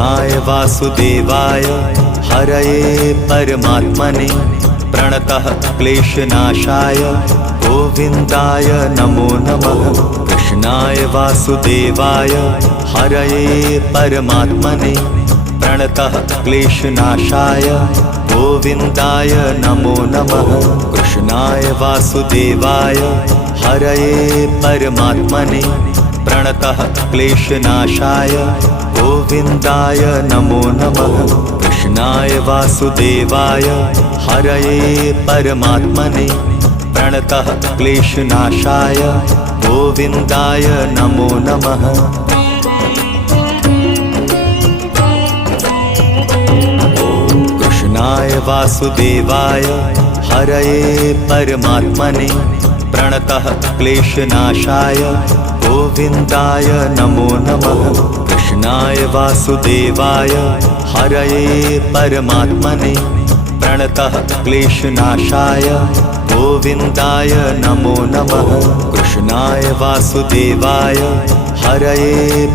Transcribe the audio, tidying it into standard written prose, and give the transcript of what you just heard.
कृष्णाय वासुदेवाय हरये परमात्मने प्रणतः क्लेशनाशाय गोविन्दाय नमो नमः। कृष्णाय वासुदेवाय हरये परमात्मने प्रणतः क्लेशनाशाय गोविन्दाय नमो नमः। कृष्णाय वासुदेवाय हरये परमात्मने प्रणतः क्लेशनाशाय गोविन्दाय नमो नमः। कृष्णाय वासुदेवाय हरये परमात्मने प्रणतः क्लेशनाशाय गोविन्दाय नमो नमः। कृष्णाय वासुदेवाय हरये परमात्मने प्रणतः क्लेशनाशाय गोविन्दाय नमो नमः। कृष्णाय वासुदेवाय हरये परमात्मने प्रणतः क्लेशनाशाय गोविन्दाय नमो नमः। कृष्णाय वासुदेवाय हरये